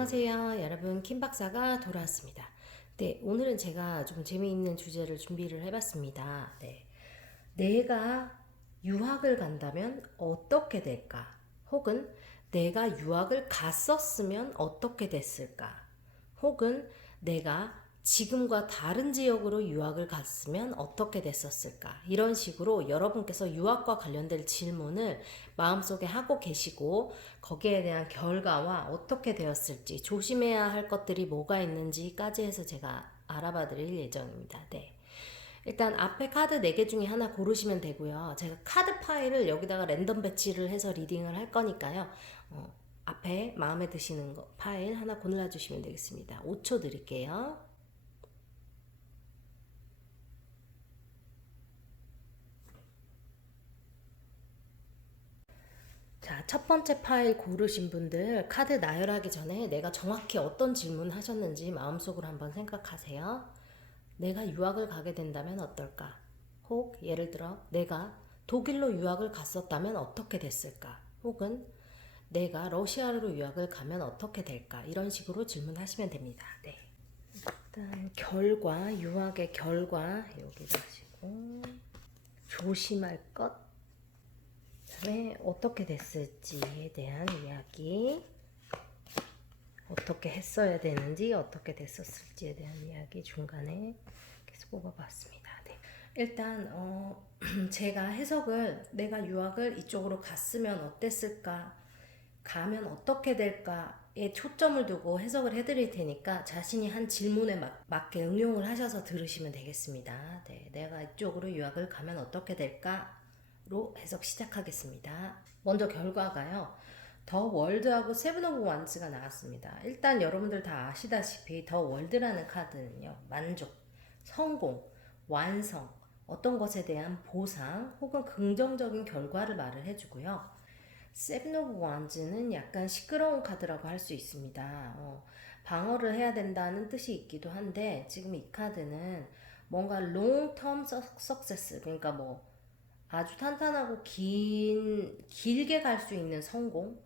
안녕하세요. 여러분, 킴 박사가 돌아왔습니다. 네, 오늘은 제가 좀 재미있는 주제를 준비를 해봤습니다. 네, 내가 유학을 간다면 어떻게 될까? 혹은 내가 유학을 갔었으면 어떻게 됐을까? 혹은 내가 지금과 다른 지역으로 유학을 갔으면 어떻게 됐었을까? 이런 식으로 여러분께서 유학과 관련된 질문을 마음속에 하고 계시고 거기에 대한 결과와 어떻게 되었을지 조심해야 할 것들이 뭐가 있는지까지 해서 제가 알아봐 드릴 예정입니다. 네. 일단 앞에 카드 4개 중에 하나 고르시면 되고요. 제가 카드 파일을 여기다가 랜덤 배치를 해서 리딩을 할 거니까요. 앞에 마음에 드시는 거 파일 하나 골라주시면 되겠습니다. 5초 드릴게요. 자, 첫 번째 파일 고르신 분들 카드 나열하기 전에 내가 정확히 어떤 질문 하셨는지 마음속으로 한번 생각하세요. 내가 유학을 가게 된다면 어떨까? 혹 예를 들어 내가 독일로 유학을 갔었다면 어떻게 됐을까? 혹은 내가 러시아로 유학을 가면 어떻게 될까? 이런 식으로 질문하시면 됩니다. 네. 일단 결과, 유학의 결과 여기다 하시고 조심할 것, 그다음에 어떻게 됐을지에 대한 이야기, 어떻게 했어야 되는지, 어떻게 됐었을지에 대한 이야기 중간에 계속 뽑아봤습니다. 네. 일단 제가 해석을 내가 유학을 이쪽으로 갔으면 어땠을까, 가면 어떻게 될까에 초점을 두고 해석을 해드릴 테니까 자신이 한 질문에 맞게 응용을 하셔서 들으시면 되겠습니다. 네, 내가 이쪽으로 유학을 가면 어떻게 될까로 해석 시작하겠습니다. 먼저 결과가요. 더 월드하고 세븐 오브 완즈가 나왔습니다. 일단 여러분들 다 아시다시피 더 월드라는 카드는요. 만족, 성공, 완성, 어떤 것에 대한 보상 혹은 긍정적인 결과를 말을 해주고요. 세븐 오브 완즈는 약간 시끄러운 카드라고 할 수 있습니다. 방어를 해야 된다는 뜻이 있기도 한데 지금 이 카드는 뭔가 롱텀 석세스, 그러니까 뭐 아주 탄탄하고 길게 갈 수 있는 성공,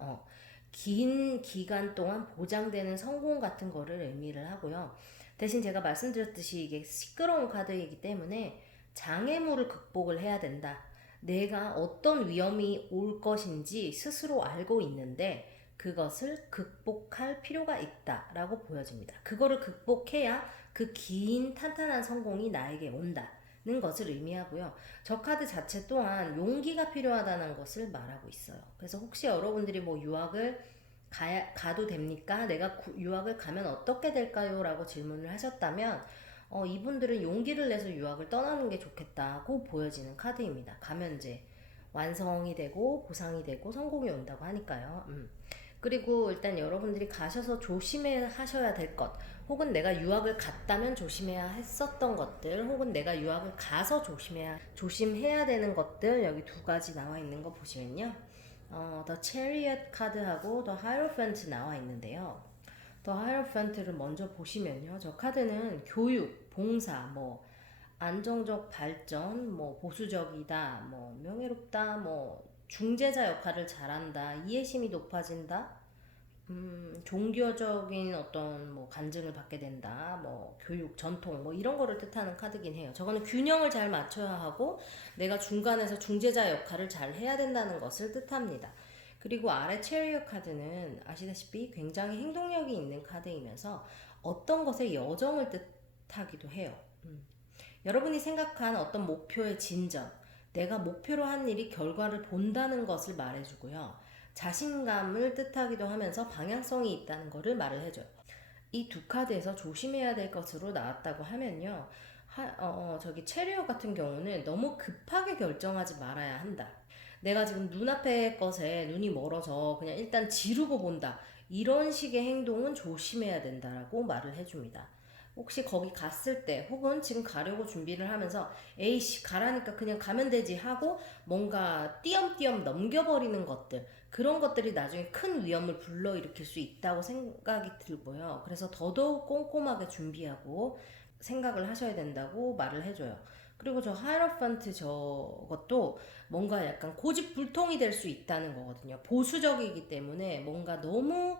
긴 기간 동안 보장되는 성공 같은 거를 의미를 하고요. 대신 제가 말씀드렸듯이 이게 시끄러운 카드이기 때문에 장애물을 극복을 해야 된다. 내가 어떤 위험이 올 것인지 스스로 알고 있는데 그것을 극복할 필요가 있다라고 보여집니다. 그거를 극복해야 그 긴 탄탄한 성공이 나에게 온다는 것을 의미하고요. 저 카드 자체 또한 용기가 필요하다는 것을 말하고 있어요. 그래서 혹시 여러분들이 뭐 유학을 가도 됩니까? 내가 유학을 가면 어떻게 될까요? 라고 질문을 하셨다면 이분들은 용기를 내서 유학을 떠나는 게 좋겠다고 보여지는 카드입니다. 가면 이제 완성이 되고 보상이 되고 성공이 온다고 하니까요. 그리고 일단 여러분들이 가셔서 조심해 하셔야 될 것, 혹은 내가 유학을 갔다면 조심해야 했었던 것들, 혹은 내가 유학을 가서 조심해야 되는 것들, 여기 두 가지 나와 있는 거 보시면요. 더 체리엇 카드하고 더 하이로펀트 나와 있는데요. 더 하이로펀트를 먼저 보시면요. 저 카드는 교육, 봉사, 뭐 안정적 발전, 뭐 보수적이다, 뭐 명예롭다, 뭐 중재자 역할을 잘한다, 이해심이 높아진다, 종교적인 어떤 뭐 간증을 받게 된다, 뭐 교육, 전통, 뭐 이런 거를 뜻하는 카드긴 해요. 저거는 균형을 잘 맞춰야 하고 내가 중간에서 중재자 역할을 잘 해야 된다는 것을 뜻합니다. 그리고 아래 체리어 카드는 아시다시피 굉장히 행동력이 있는 카드이면서 어떤 것의 여정을 뜻하기도 해요. 여러분이 생각한 어떤 목표의 진전, 내가 목표로 한 일이 결과를 본다는 것을 말해주고요. 자신감을 뜻하기도 하면서 방향성이 있다는 것을 말을 해줘요. 이 두 카드에서 조심해야 될 것으로 나왔다고 하면요. 저기 체리어 같은 경우는 너무 급하게 결정하지 말아야 한다. 내가 지금 눈앞의 것에 눈이 멀어서 그냥 일단 지르고 본다. 이런 식의 행동은 조심해야 된다라고 말을 해줍니다. 혹시 거기 갔을 때 혹은 지금 가려고 준비를 하면서 에이씨 가라니까 그냥 가면 되지 하고 뭔가 띄엄띄엄 넘겨버리는 것들, 그런 것들이 나중에 큰 위험을 불러일으킬 수 있다고 생각이 들고요. 그래서 더더욱 꼼꼼하게 준비하고 생각을 하셔야 된다고 말을 해줘요. 그리고 저 하이로펀트 저것도 뭔가 약간 고집불통이 될 수 있다는 거거든요. 보수적이기 때문에 뭔가 너무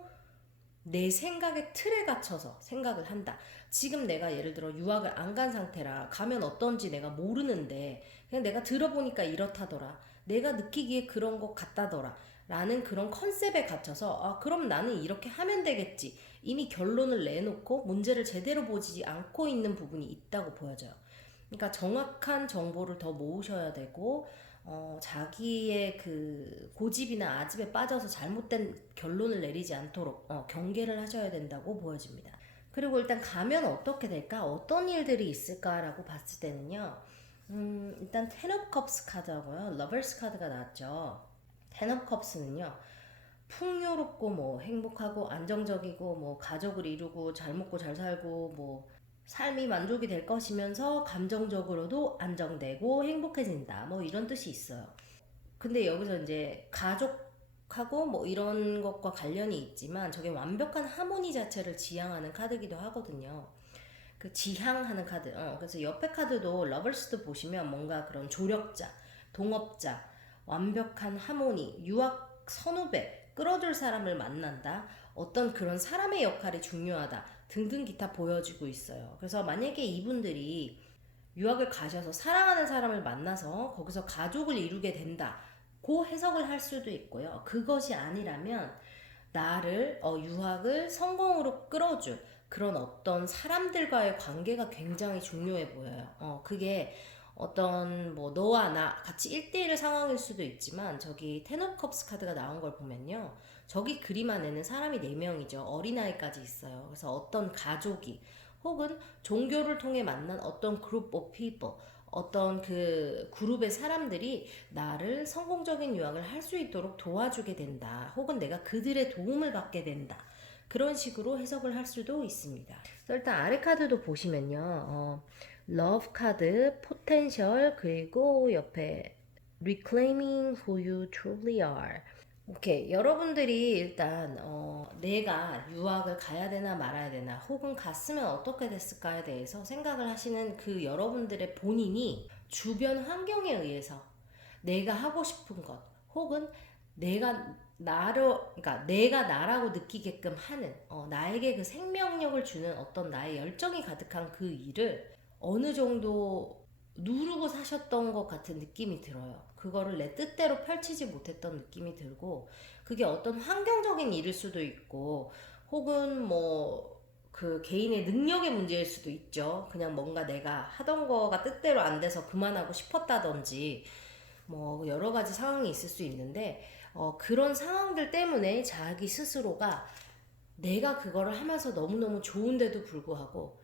내 생각의 틀에 갇혀서 생각을 한다. 지금 내가 예를 들어 유학을 안 간 상태라 가면 어떤지 내가 모르는데 그냥 내가 들어보니까 이렇다더라. 내가 느끼기에 그런 것 같다더라. 라는 그런 컨셉에 갇혀서 아 그럼 나는 이렇게 하면 되겠지. 이미 결론을 내놓고 문제를 제대로 보지 않고 있는 부분이 있다고 보여져요. 그러니까 정확한 정보를 더 모으셔야 되고 자기의 그 고집이나 아집에 빠져서 잘못된 결론을 내리지 않도록 경계를 하셔야 된다고 보여집니다. 그리고 일단 가면 어떻게 될까? 어떤 일들이 있을까라고 봤을 때는요. 일단 텐 오브 컵스 카드하고요. 러버스 카드가 나왔죠. 텐 오브 컵스는요. 풍요롭고 뭐 행복하고 안정적이고 뭐 가족을 이루고 잘 먹고 잘 살고 뭐 삶이 만족이 될 것이면서 감정적으로도 안정되고 행복해진다. 뭐 이런 뜻이 있어요. 근데 여기서 이제 가족하고 뭐 이런 것과 관련이 있지만 저게 완벽한 하모니 자체를 지향하는 카드기도 하거든요. 그 지향하는 카드. 그래서 옆에 카드도 러버스도 보시면 뭔가 그런 조력자, 동업자, 완벽한 하모니, 유학 선후배, 끌어줄 사람을 만난다. 어떤 그런 사람의 역할이 중요하다. 등등 기타 보여지고 있어요. 그래서 만약에 이분들이 유학을 가셔서 사랑하는 사람을 만나서 거기서 가족을 이루게 된다. 고 해석을 할 수도 있고요. 그것이 아니라면 나를 유학을 성공으로 끌어줄 그런 어떤 사람들과의 관계가 굉장히 중요해 보여요. 그게 어떤 뭐 너와 나 같이 1대1 상황일 수도 있지만 저기 텐 오브 컵스 카드가 나온 걸 보면요. 저기 그림 안에는 사람이 4명이죠. 어린아이까지 있어요. 그래서 어떤 가족이 혹은 종교를 통해 만난 어떤 그룹 오브 피플 어떤 그 그룹의 사람들이 나를 성공적인 유학을 할 수 있도록 도와주게 된다. 혹은 내가 그들의 도움을 받게 된다. 그런 식으로 해석을 할 수도 있습니다. 일단 아래 카드도 보시면요. 러브 카드, 포텐셜, 그리고 옆에 reclaiming who you truly are. 오케이. 여러분들이 일단 내가 유학을 가야 되나 말아야 되나 혹은 갔으면 어떻게 됐을까에 대해서 생각을 하시는 그 여러분들의 본인이 주변 환경에 의해서 내가 하고 싶은 것 혹은 내가 그러니까 내가 나라고 느끼게끔 하는 나에게 그 생명력을 주는 어떤 나의 열정이 가득한 그 일을 어느 정도 누르고 사셨던 것 같은 느낌이 들어요. 그거를 내 뜻대로 펼치지 못했던 느낌이 들고 그게 어떤 환경적인 일일 수도 있고 혹은 뭐 그 개인의 능력의 문제일 수도 있죠. 그냥 뭔가 내가 하던 거가 뜻대로 안 돼서 그만하고 싶었다든지 뭐 여러 가지 상황이 있을 수 있는데 그런 상황들 때문에 자기 스스로가 내가 그거를 하면서 너무너무 좋은데도 불구하고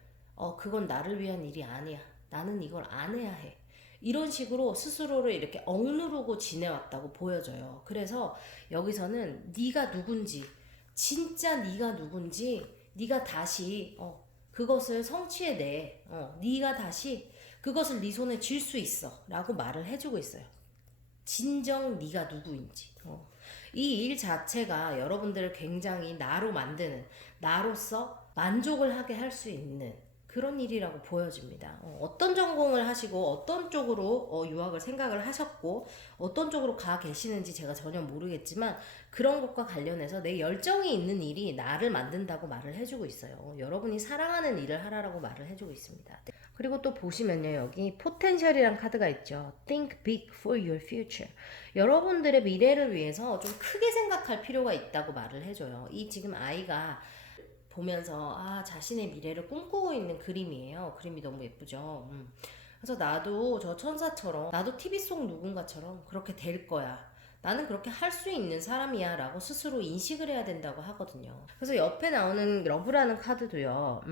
그건 나를 위한 일이 아니야. 나는 이걸 안 해야 해. 이런 식으로 스스로를 이렇게 억누르고 지내왔다고 보여져요. 그래서 여기서는 네가 누군지 진짜 네가 누군지 네가 다시 그것을 성취해내. 네가 다시 그것을 네 손에 쥘 수 있어 라고 말을 해주고 있어요. 진정 네가 누구인지. 이 일 자체가 여러분들을 굉장히 나로 만드는 나로서 만족을 하게 할 수 있는 그런 일이라고 보여집니다. 어떤 전공을 하시고 어떤 쪽으로 유학을 생각을 하셨고 어떤 쪽으로 가 계시는지 제가 전혀 모르겠지만 그런 것과 관련해서 내 열정이 있는 일이 나를 만든다고 말을 해주고 있어요. 여러분이 사랑하는 일을 하라고 말을 해주고 있습니다. 그리고 또 보시면요. 여기 포텐셜이란 카드가 있죠. Think big for your future. 여러분들의 미래를 위해서 좀 크게 생각할 필요가 있다고 말을 해줘요. 이 지금 아이가 보면서 자신의 미래를 꿈꾸고 있는 그림이에요. 그림이 너무 예쁘죠. 그래서 나도 저 천사처럼 나도 TV 속 누군가처럼 그렇게 될 거야. 나는 그렇게 할 수 있는 사람이야 라고 스스로 인식을 해야 된다고 하거든요. 그래서 옆에 나오는 러브라는 카드도요.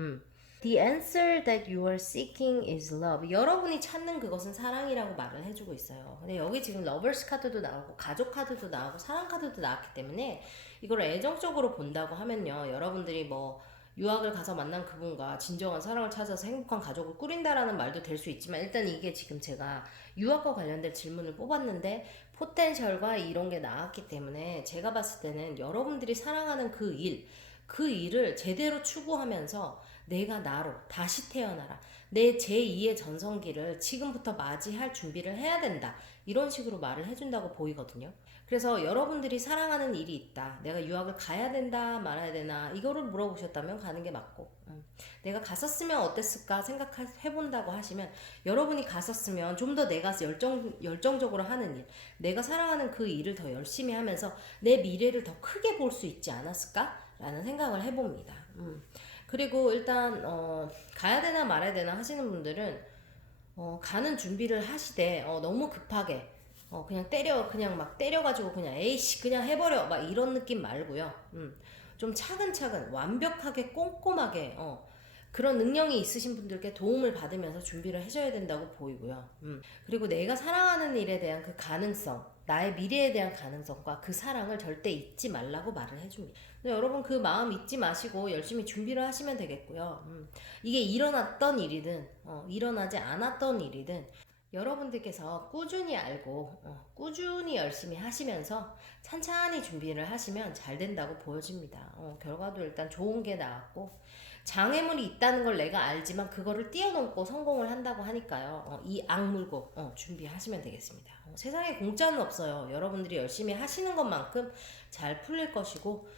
The answer that you are seeking is love. 여러분이 찾는 그것은 사랑이라고 말을 해주고 있어요. 근데 여기 지금 러버스 카드도 나오고 가족 카드도 나오고 사랑 카드도 나왔기 때문에 이걸 애정적으로 본다고 하면요. 여러분들이 뭐 유학을 가서 만난 그분과 진정한 사랑을 찾아서 행복한 가족을 꾸린다라는 말도 될 수 있지만 일단 이게 지금 제가 유학과 관련된 질문을 뽑았는데 포텐셜과 이런 게 나왔기 때문에 제가 봤을 때는 여러분들이 사랑하는 그 일을 제대로 추구하면서 내가 나로 다시 태어나라. 내 제2의 전성기를 지금부터 맞이할 준비를 해야 된다. 이런 식으로 말을 해준다고 보이거든요. 그래서 여러분들이 사랑하는 일이 있다. 내가 유학을 가야 된다, 말아야 되나, 이거를 물어보셨다면 가는 게 맞고, 내가 갔었으면 어땠을까 생각해본다고 하시면, 여러분이 갔었으면 좀 더 내가 열정적으로 하는 일, 내가 사랑하는 그 일을 더 열심히 하면서 내 미래를 더 크게 볼 수 있지 않았을까? 라는 생각을 해봅니다. 그리고 일단 가야 되나 말아야 되나 하시는 분들은 가는 준비를 하시되 너무 급하게 그냥 막 때려가지고 그냥 에이씨 그냥 해버려 막 이런 느낌 말고요. 좀 차근차근 완벽하게 꼼꼼하게 그런 능력이 있으신 분들께 도움을 받으면서 준비를 해줘야 된다고 보이고요. 그리고 내가 사랑하는 일에 대한 그 가능성, 나의 미래에 대한 가능성과 그 사랑을 절대 잊지 말라고 말을 해줍니다. 근데 여러분 그 마음 잊지 마시고 열심히 준비를 하시면 되겠고요. 이게 일어났던 일이든 일어나지 않았던 일이든 여러분들께서 꾸준히 알고 꾸준히 열심히 하시면서 찬찬히 준비를 하시면 잘 된다고 보여집니다. 결과도 일단 좋은 게 나왔고 장애물이 있다는 걸 내가 알지만 그거를 뛰어넘고 성공을 한다고 하니까요. 이 악물고 준비하시면 되겠습니다. 세상에 공짜는 없어요. 여러분들이 열심히 하시는 것만큼 잘 풀릴 것이고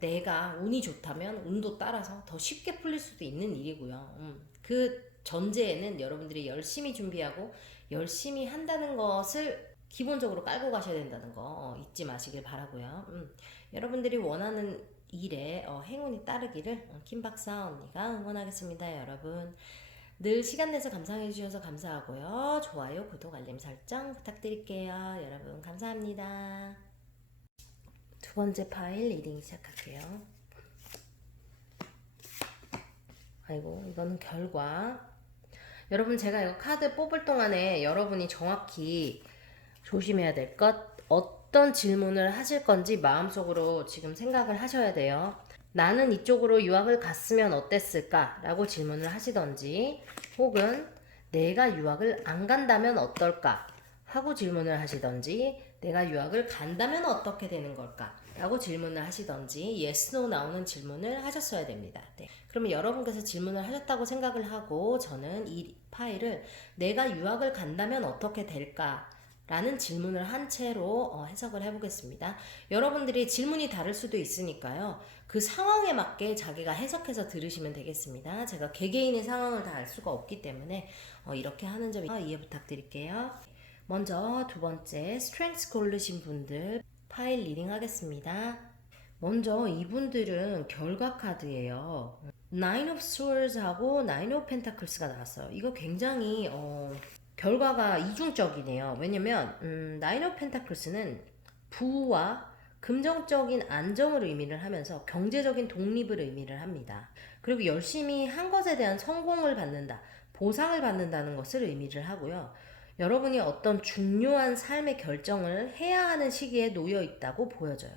내가 운이 좋다면 운도 따라서 더 쉽게 풀릴 수도 있는 일이고요. 그 전제에는 여러분들이 열심히 준비하고 열심히 한다는 것을 기본적으로 깔고 가셔야 된다는 거 잊지 마시길 바라고요. 여러분들이 원하는 일에 행운이 따르기를 김박사 언니가 응원하겠습니다. 여러분 늘 시간 내서 감상해 주셔서 감사하고요. 좋아요, 구독, 알림 설정 부탁드릴게요. 여러분 감사합니다. 두 번째 파일 리딩 시작할게요. 아이고 이거는 결과. 여러분 제가 이거 카드 뽑을 동안에 여러분이 정확히 조심해야 될 것, 어떤 질문을 하실 건지 마음속으로 지금 생각을 하셔야 돼요. 나는 이쪽으로 유학을 갔으면 어땠을까? 라고 질문을 하시던지 혹은 내가 유학을 안 간다면 어떨까? 하고 질문을 하시던지 내가 유학을 간다면 어떻게 되는 걸까? 라고 질문을 하시던지 yes, no 나오는 질문을 하셨어야 됩니다. 네. 그러면 여러분께서 질문을 하셨다고 생각을 하고 저는 이 파일을 내가 유학을 간다면 어떻게 될까? 라는 질문을 한 채로 해석을 해보겠습니다. 여러분들이 질문이 다를 수도 있으니까요. 그 상황에 맞게 자기가 해석해서 들으시면 되겠습니다. 제가 개개인의 상황을 다 알 수가 없기 때문에 이렇게 하는 점 이해 부탁드릴게요. 먼저 두 번째 스트렝스 고르신 분들 파일 리딩 하겠습니다. 먼저 이분들은 결과 카드예요. Nine of Swords하고 Nine of Pentacles가 나왔어요. 이거 굉장히 결과가 이중적이네요. 왜냐면 Nine of Pentacles는 부와 금전적인 안정을 의미를 하면서 경제적인 독립을 의미를 합니다. 그리고 열심히 한 것에 대한 성공을 받는다, 보상을 받는다는 것을 의미를 하고요. 여러분이 어떤 중요한 삶의 결정을 해야 하는 시기에 놓여 있다고 보여져요.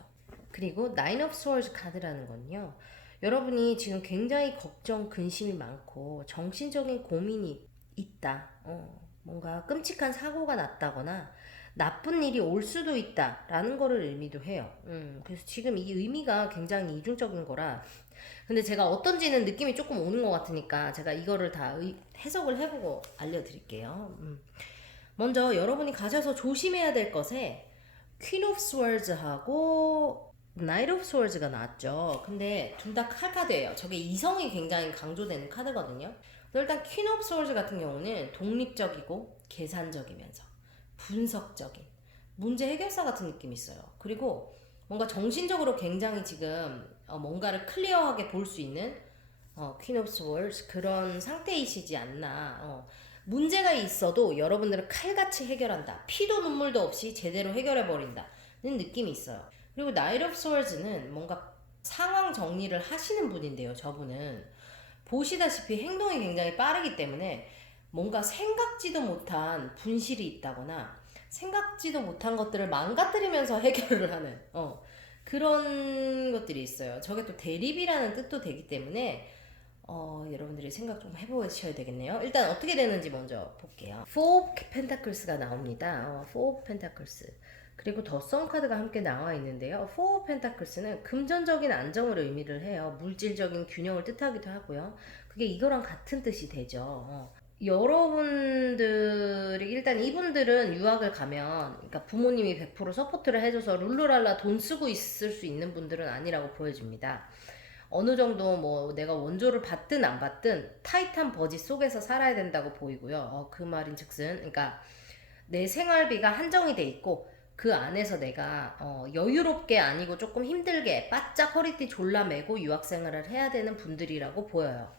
그리고 Nine of Swords 카드라는 건요. 여러분이 지금 굉장히 걱정, 근심이 많고 정신적인 고민이 있다. 뭔가 끔찍한 사고가 났다거나 나쁜 일이 올 수도 있다라는 거를 의미도 해요. 그래서 지금 이 의미가 굉장히 이중적인 거라. 근데 제가 어떤지는 느낌이 조금 오는 것 같으니까 제가 이거를 다 해석을 해보고 알려드릴게요. 먼저 여러분이 가셔서 조심해야 될 것에 Queen of Swords하고 Knight of Swords가 나왔죠. 근데 둘 다 칼카드예요. 저게 이성이 굉장히 강조되는 카드거든요. 일단 Queen of Swords 같은 경우는 독립적이고 계산적이면서 분석적인 문제 해결사 같은 느낌이 있어요. 그리고 뭔가 정신적으로 굉장히 지금 뭔가를 클리어하게 볼 수 있는 Queen of Swords 그런 상태이시지 않나. 문제가 있어도 여러분들은 칼같이 해결한다. 피도 눈물도 없이 제대로 해결해버린다는 느낌이 있어요. 그리고 Knight of Swords는 뭔가 상황 정리를 하시는 분인데요. 저분은 보시다시피 행동이 굉장히 빠르기 때문에 뭔가 생각지도 못한 분실이 있다거나 생각지도 못한 것들을 망가뜨리면서 해결을 하는 그런 것들이 있어요. 저게 또 대립이라는 뜻도 되기 때문에 여러분들이 생각 좀 해보셔야 되겠네요. 일단 어떻게 되는지 먼저 볼게요. Four Pentacles가 나옵니다. Four Pentacles. 그리고 더 선 카드가 함께 나와 있는데요. Four Pentacles는 금전적인 안정을 의미를 해요. 물질적인 균형을 뜻하기도 하고요. 그게 이거랑 같은 뜻이 되죠. 여러분들이 일단 이분들은 유학을 가면 그러니까 부모님이 100% 서포트를 해줘서 룰루랄라 돈 쓰고 있을 수 있는 분들은 아니라고 보여집니다. 어느 정도 뭐 내가 원조를 받든 안 받든 타이트한 버짓 속에서 살아야 된다고 보이고요. 그 말인 즉슨 그러니까 내 생활비가 한정이 돼 있고 그 안에서 내가 여유롭게 아니고 조금 힘들게 바짝 허리띠 졸라매고 유학 생활을 해야 되는 분들이라고 보여요.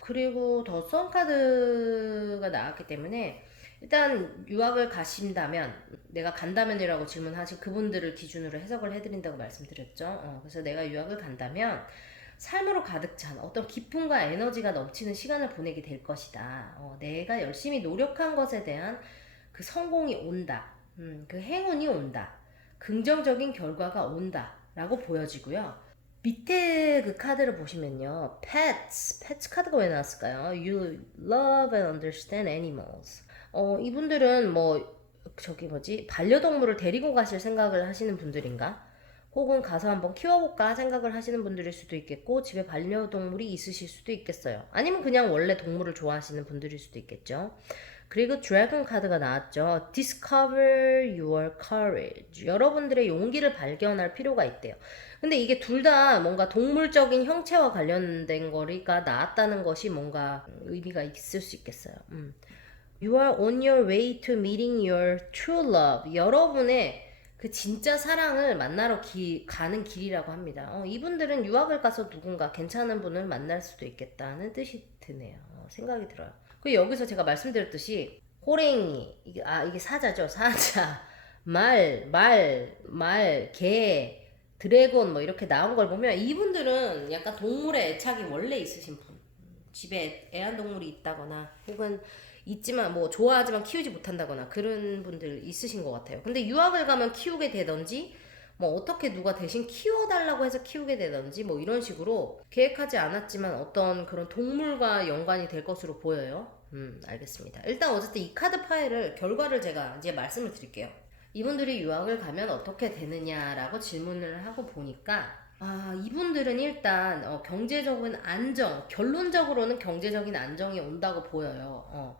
그리고 더 선카드가 나왔기 때문에 일단 유학을 가신다면 내가 간다면이라고 질문하신 그분들을 기준으로 해석을 해드린다고 말씀드렸죠. 그래서 내가 유학을 간다면 삶으로 가득 찬 어떤 기쁨과 에너지가 넘치는 시간을 보내게 될 것이다. 내가 열심히 노력한 것에 대한 그 성공이 온다. 그 행운이 온다. 긍정적인 결과가 온다. 라고 보여지고요. 밑에 그 카드를 보시면요. pets 카드가 왜 나왔을까요? You love and understand animals. 이분들은 반려동물을 데리고 가실 생각을 하시는 분들인가? 혹은 가서 한번 키워볼까 생각을 하시는 분들일 수도 있겠고 집에 반려동물이 있으실 수도 있겠어요. 아니면 그냥 원래 동물을 좋아하시는 분들일 수도 있겠죠. 그리고 드래곤 카드가 나왔죠. Discover your courage. 여러분들의 용기를 발견할 필요가 있대요. 근데 이게 둘 다 뭔가 동물적인 형체와 관련된 거리가 나왔다는 것이 뭔가 의미가 있을 수 있겠어요. You are on your way to meeting your true love. 여러분의 그 진짜 사랑을 만나러 가는 길이라고 합니다. 이분들은 유학을 가서 누군가 괜찮은 분을 만날 수도 있겠다는 뜻이 드네요. 생각이 들어요. 그 여기서 제가 말씀드렸듯이 호랭이 이게 사자죠. 사자, 개, 드래곤 뭐 이렇게 나온 걸 보면 이분들은 약간 동물의 애착이 원래 있으신 분. 집에 애완동물이 있다거나 혹은 있지만 뭐 좋아하지만 키우지 못한다거나 그런 분들 있으신 것 같아요. 근데 유학을 가면 키우게 되던지 뭐 어떻게 누가 대신 키워달라고 해서 키우게 되던지 뭐 이런 식으로 계획하지 않았지만 어떤 그런 동물과 연관이 될 것으로 보여요. 알겠습니다. 일단 어쨌든 이 카드 파일을 결과를 제가 이제 말씀을 드릴게요. 이분들이 유학을 가면 어떻게 되느냐라고 질문을 하고 보니까 이분들은 일단 경제적인 안정, 결론적으로는 경제적인 안정이 온다고 보여요.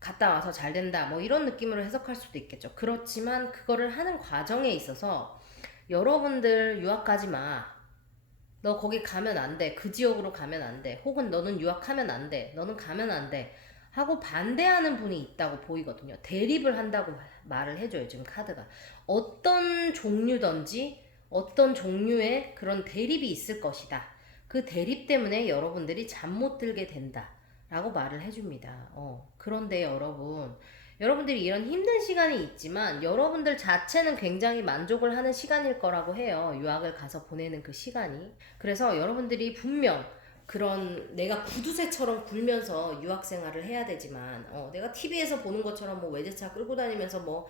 갔다 와서 잘 된다 뭐 이런 느낌으로 해석할 수도 있겠죠. 그렇지만 그거를 하는 과정에 있어서 여러분들 유학 가지 마. 너 거기 가면 안 돼. 그 지역으로 가면 안 돼. 혹은 너는 유학하면 안 돼. 너는 가면 안 돼. 하고 반대하는 분이 있다고 보이거든요. 대립을 한다고 말을 해줘요. 지금 카드가. 어떤 종류든지 어떤 종류의 그런 대립이 있을 것이다. 그 대립 때문에 여러분들이 잠 못 들게 된다. 라고 말을 해줍니다. 그런데 여러분들이 이런 힘든 시간이 있지만 여러분들 자체는 굉장히 만족을 하는 시간일 거라고 해요. 유학을 가서 보내는 그 시간이. 그래서 여러분들이 분명 그런 내가 구두쇠처럼 굴면서 유학 생활을 해야 되지만 내가 TV에서 보는 것처럼 뭐 외제차 끌고 다니면서 뭐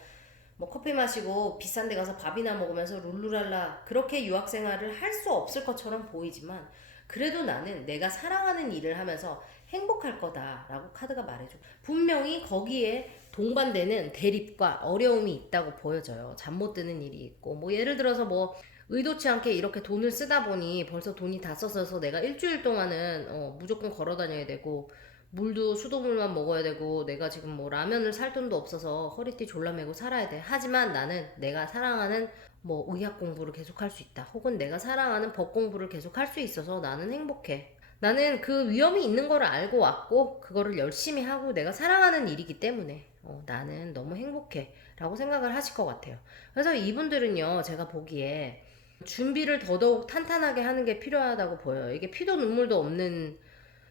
커피 마시고 비싼 데 가서 밥이나 먹으면서 룰루랄라 그렇게 유학 생활을 할 수 없을 것처럼 보이지만 그래도 나는 내가 사랑하는 일을 하면서 행복할 거다라고 카드가 말해줘. 분명히 거기에 동반되는 대립과 어려움이 있다고 보여져요. 잠 못 드는 일이 있고 뭐 예를 들어서 뭐 의도치 않게 이렇게 돈을 쓰다 보니 벌써 돈이 다 썼어서 내가 일주일 동안은 무조건 걸어 다녀야 되고 물도 수돗물만 먹어야 되고 내가 지금 뭐 라면을 살 돈도 없어서 허리띠 졸라매고 살아야 돼. 하지만 나는 내가 사랑하는 뭐 의학 공부를 계속 할 수 있다. 혹은 내가 사랑하는 법 공부를 계속 할 수 있어서 나는 행복해. 나는 그 위험이 있는 거를 알고 왔고 그거를 열심히 하고 내가 사랑하는 일이기 때문에 나는 너무 행복해 라고 생각을 하실 것 같아요. 그래서 이분들은요 제가 보기에 준비를 더더욱 탄탄하게 하는 게 필요하다고 보여요. 이게 피도 눈물도 없는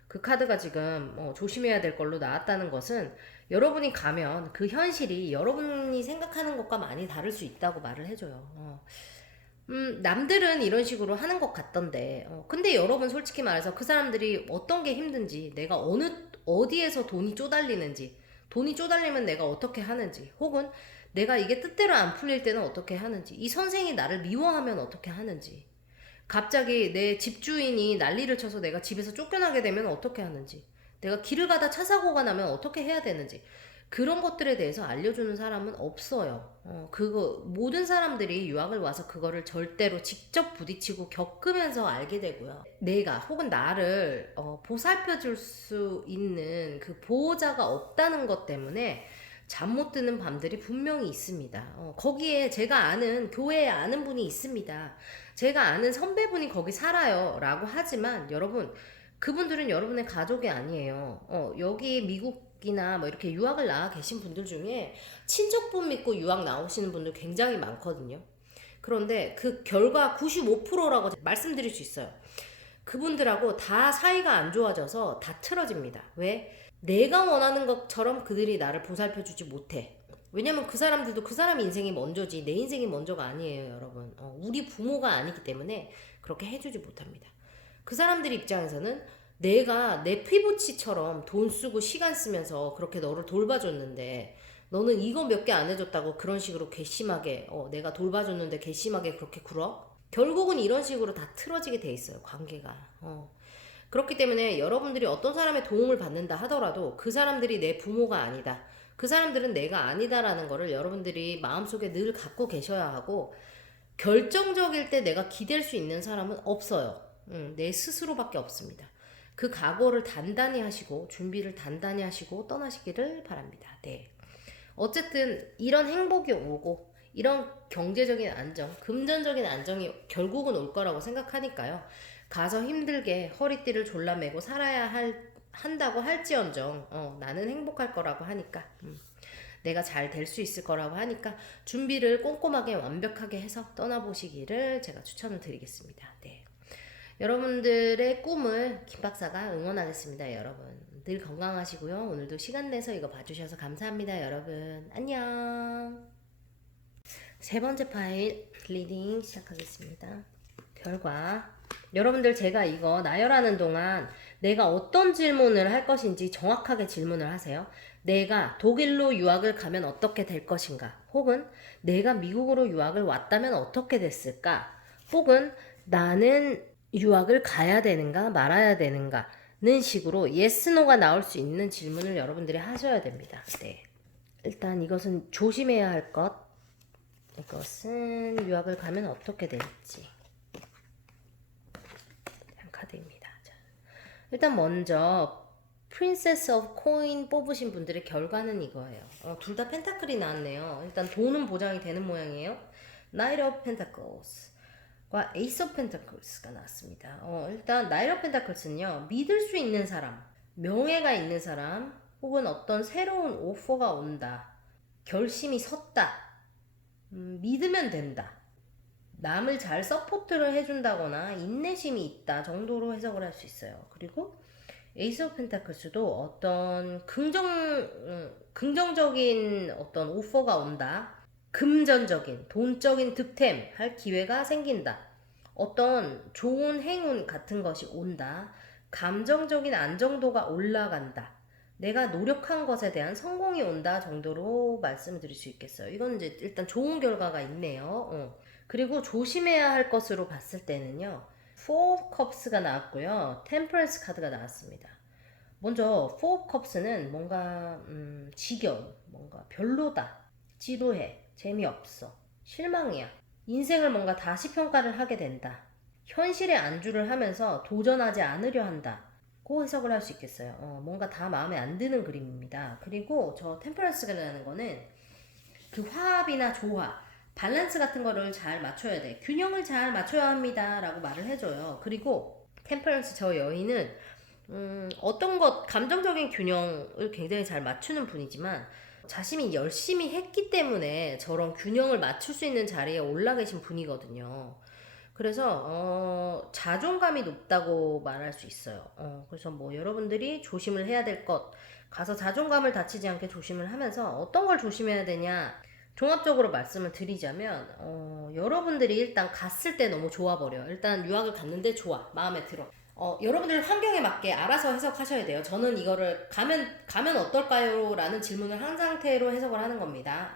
그 카드가 지금 조심해야 될 걸로 나왔다는 것은 여러분이 가면 그 현실이 여러분이 생각하는 것과 많이 다를 수 있다고 말을 해줘요. 남들은 이런 식으로 하는 것 같던데 근데 여러분 솔직히 말해서 그 사람들이 어떤 게 힘든지 내가 어디에서 돈이 쪼달리는지 돈이 쪼달리면 내가 어떻게 하는지 혹은 내가 이게 뜻대로 안 풀릴 때는 어떻게 하는지 이 선생이 나를 미워하면 어떻게 하는지 갑자기 내 집주인이 난리를 쳐서 내가 집에서 쫓겨나게 되면 어떻게 하는지, 내가 길을 가다 차 사고가 나면 어떻게 해야 되는지, 그런 것들에 대해서 알려주는 사람은 없어요. 그거 모든 사람들이 유학을 와서 그거를 절대로 직접 부딪히고 겪으면서 알게 되고요. 내가 혹은 나를 보살펴 줄 수 있는 그 보호자가 없다는 것 때문에 잠 못 드는 밤들이 분명히 있습니다. 거기에 제가 아는 교회에 아는 분이 있습니다. 제가 아는 선배분이 거기 살아요 라고 하지만 여러분, 그분들은 여러분의 가족이 아니에요. 여기 미국이나 뭐 이렇게 유학을 나와 계신 분들 중에 친척분 믿고 유학 나오시는 분들 굉장히 많거든요. 그런데 그 결과 95%라고 말씀드릴 수 있어요. 그분들하고 다 사이가 안 좋아져서 다 틀어집니다. 왜? 내가 원하는 것처럼 그들이 나를 보살펴주지 못해. 왜냐면 그 사람들도 그 사람 인생이 먼저지 내 인생이 먼저가 아니에요, 여러분. 우리 부모가 아니기 때문에 그렇게 해주지 못합니다. 그 사람들 입장에서는 내가 내 피부치처럼 돈 쓰고 시간 쓰면서 그렇게 너를 돌봐줬는데 너는 이거 몇 개 안 해줬다고 그런 식으로 괘씸하게 내가 돌봐줬는데 괘씸하게 그렇게 굴어? 결국은 이런 식으로 다 틀어지게 돼 있어요, 관계가. 그렇기 때문에 여러분들이 어떤 사람의 도움을 받는다 하더라도 그 사람들이 내 부모가 아니다, 그 사람들은 내가 아니다라는 거를 여러분들이 마음속에 늘 갖고 계셔야 하고, 결정적일 때 내가 기댈 수 있는 사람은 없어요. 내 스스로밖에 없습니다. 그 각오를 단단히 하시고 준비를 단단히 하시고 떠나시기를 바랍니다. 네. 어쨌든 이런 행복이 오고 이런 경제적인 안정, 금전적인 안정이 결국은 올 거라고 생각하니까요. 가서 힘들게 허리띠를 졸라매고 살아야 한다고 할지언정 나는 행복할 거라고 하니까 내가 잘 될 수 있을 거라고 하니까 준비를 꼼꼼하게 완벽하게 해서 떠나보시기를 제가 추천을 드리겠습니다. 네. 여러분들의 꿈을 김 박사가 응원하겠습니다. 여러분 늘 건강하시고요. 오늘도 시간 내서 이거 봐주셔서 감사합니다. 여러분 안녕. 세 번째 파일 리딩 시작하겠습니다. 결과, 여러분들 제가 이거 나열하는 동안 내가 어떤 질문을 할 것인지 정확하게 질문을 하세요. 내가 독일로 유학을 가면 어떻게 될 것인가? 혹은 내가 미국으로 유학을 왔다면 어떻게 됐을까? 혹은 나는 유학을 가야 되는가 말아야 되는가? 는 식으로 yes, no가 나올 수 있는 질문을 여러분들이 하셔야 됩니다. 네. 일단 이것은 조심해야 할 것. 이것은 유학을 가면 어떻게 될지. 카드입니다. 자, 일단 먼저 프린세스 오브 코인 뽑으신 분들의 결과는 이거예요. 둘 다 펜타클이 나왔네요. 일단 돈은 보장이 되는 모양이에요. 나이트 오브 펜타클스과 에이스 오브 펜타클스가 나왔습니다. 일단 나이트 오브 펜타클스는요, 믿을 수 있는 사람, 명예가 있는 사람, 혹은 어떤 새로운 오퍼가 온다, 결심이 섰다, 믿으면 된다, 남을 잘 서포트를 해준다거나 인내심이 있다 정도로 해석을 할 수 있어요. 그리고 에이스 오브 펜타클스도 어떤 긍정적인 어떤 오퍼가 온다, 금전적인 돈적인 득템 할 기회가 생긴다, 어떤 좋은 행운 같은 것이 온다, 감정적인 안정도가 올라간다, 내가 노력한 것에 대한 성공이 온다 정도로 말씀드릴 수 있겠어요. 이건 이제 일단 좋은 결과가 있네요. 그리고 조심해야 할 것으로 봤을 때는요, Four of Cups가 나왔고요, Temperance 카드가 나왔습니다. 먼저 Four of Cups는 뭔가 지겨운, 뭔가 별로다, 지루해, 재미없어, 실망이야, 인생을 뭔가 다시 평가를 하게 된다, 현실에 안주를 하면서 도전하지 않으려 한다, 고 해석을 할 수 있겠어요. 뭔가 다 마음에 안 드는 그림입니다. 그리고 저 템퍼런스라는 거는 그 화합이나 조화, 밸런스 같은 거를 잘 맞춰야 돼. 균형을 잘 맞춰야 합니다. 라고 말을 해줘요. 그리고 템퍼런스 저 여인은 어떤 것, 감정적인 균형을 굉장히 잘 맞추는 분이지만 자신이 열심히 했기 때문에 저런 균형을 맞출 수 있는 자리에 올라 계신 분이거든요. 그래서 자존감이 높다고 말할 수 있어요. 그래서 뭐 여러분들이 조심을 해야 될 것, 가서 자존감을 다치지 않게 조심을 하면서 어떤 걸 조심해야 되냐, 종합적으로 말씀을 드리자면 여러분들이 일단 갔을 때 너무 좋아버려요. 일단 유학을 갔는데 좋아, 마음에 들어. 여러분들 환경에 맞게 알아서 해석하셔야 돼요. 저는 이거를 가면 어떨까요? 라는 질문을 한 상태로 해석을 하는 겁니다.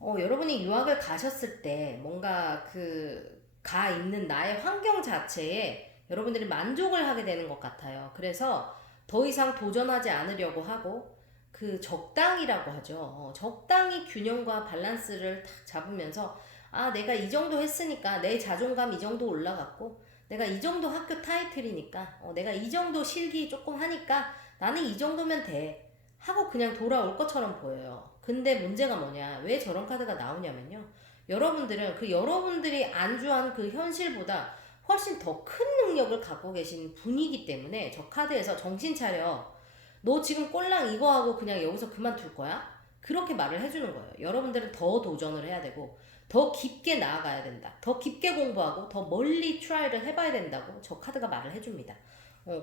여러분이 유학을 가셨을 때 뭔가 그 가 있는 나의 환경 자체에 여러분들이 만족을 하게 되는 것 같아요. 그래서 더 이상 도전하지 않으려고 하고 그 적당이라고 하죠. 적당히 균형과 밸런스를 딱 잡으면서 아, 내가 이 정도 했으니까 내 자존감 이 정도 올라갔고 내가 이 정도 학교 타이틀이니까 내가 이 정도 실기 조금 하니까 나는 이 정도면 돼 하고 그냥 돌아올 것처럼 보여요. 근데 문제가 뭐냐, 왜 저런 카드가 나오냐면요, 여러분들은 그 여러분들이 안주한 그 현실보다 훨씬 더 큰 능력을 갖고 계신 분이기 때문에 저 카드에서 정신 차려, 너 지금 꼴랑 이거 하고 그냥 여기서 그만둘 거야? 그렇게 말을 해주는 거예요. 여러분들은 더 도전을 해야 되고 더 깊게 나아가야 된다. 더 깊게 공부하고 더 멀리 트라이를 해봐야 된다고 저 카드가 말을 해줍니다.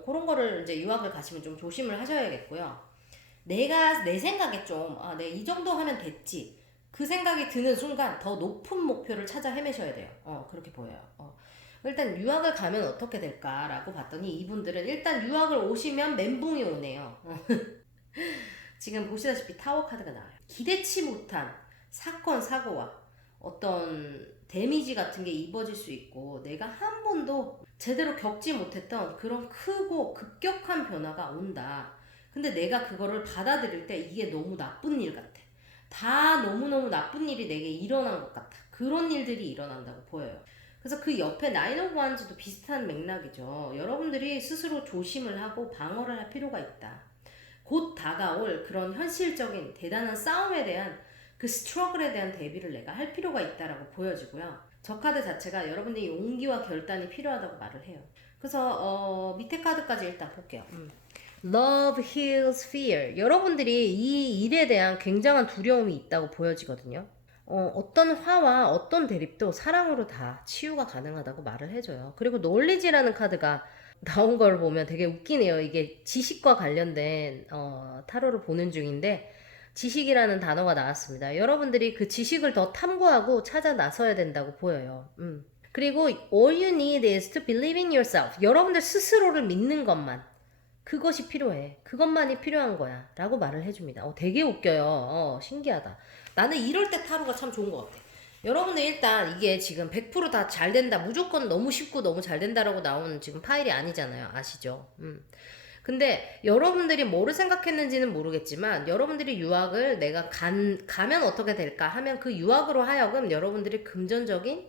그런 거를 이제 유학을 가시면 좀 조심을 하셔야겠고요. 내가 내 생각에 좀 내가 이 정도 하면 됐지, 그 생각이 드는 순간 더 높은 목표를 찾아 헤매셔야 돼요. 그렇게 보여요. 일단 유학을 가면 어떻게 될까라고 봤더니 이분들은 일단 유학을 오시면 멘붕이 오네요. 지금 보시다시피 타워 카드가 나와요. 기대치 못한 사건 사고와 어떤 데미지 같은 게 입어질 수 있고 내가 한 번도 제대로 겪지 못했던 그런 크고 급격한 변화가 온다. 근데 내가 그거를 받아들일 때 이게 너무 나쁜 일 같아. 다 너무너무 나쁜 일이 내게 일어난 것 같아. 그런 일들이 일어난다고 보여요. 그래서 그 옆에 나인 오브 원즈도 비슷한 맥락이죠. 여러분들이 스스로 조심을 하고 방어를 할 필요가 있다. 곧 다가올 그런 현실적인 대단한 싸움에 대한 그 스트러글에 대한 대비를 내가 할 필요가 있다라고 보여지고요. 저 카드 자체가 여러분들이 용기와 결단이 필요하다고 말을 해요. 그래서 밑에 카드까지 일단 볼게요. Love heals fear. 여러분들이 이 일에 대한 굉장한 두려움이 있다고 보여지거든요. 어떤 화와 어떤 대립도 사랑으로 다 치유가 가능하다고 말을 해줘요. 그리고 knowledge라는 카드가 나온 걸 보면 되게 웃기네요. 이게 지식과 관련된 타로를 보는 중인데 지식이라는 단어가 나왔습니다. 여러분들이 그 지식을 더 탐구하고 찾아 나서야 된다고 보여요. 그리고 all you need is to believe in yourself. 여러분들 스스로를 믿는 것만, 그것이 필요해. 그것만이 필요한 거야. 라고 말을 해줍니다. 되게 웃겨요. 신기하다. 나는 이럴 때 타로가 참 좋은 것 같아. 여러분들 일단 이게 지금 100% 다 잘 된다, 무조건 너무 쉽고 너무 잘 된다라고 나오는 지금 파일이 아니잖아요. 아시죠? 근데 여러분들이 뭐를 생각했는지는 모르겠지만 여러분들이 유학을 내가 가면 어떻게 될까 하면 그 유학으로 하여금 여러분들이 금전적인,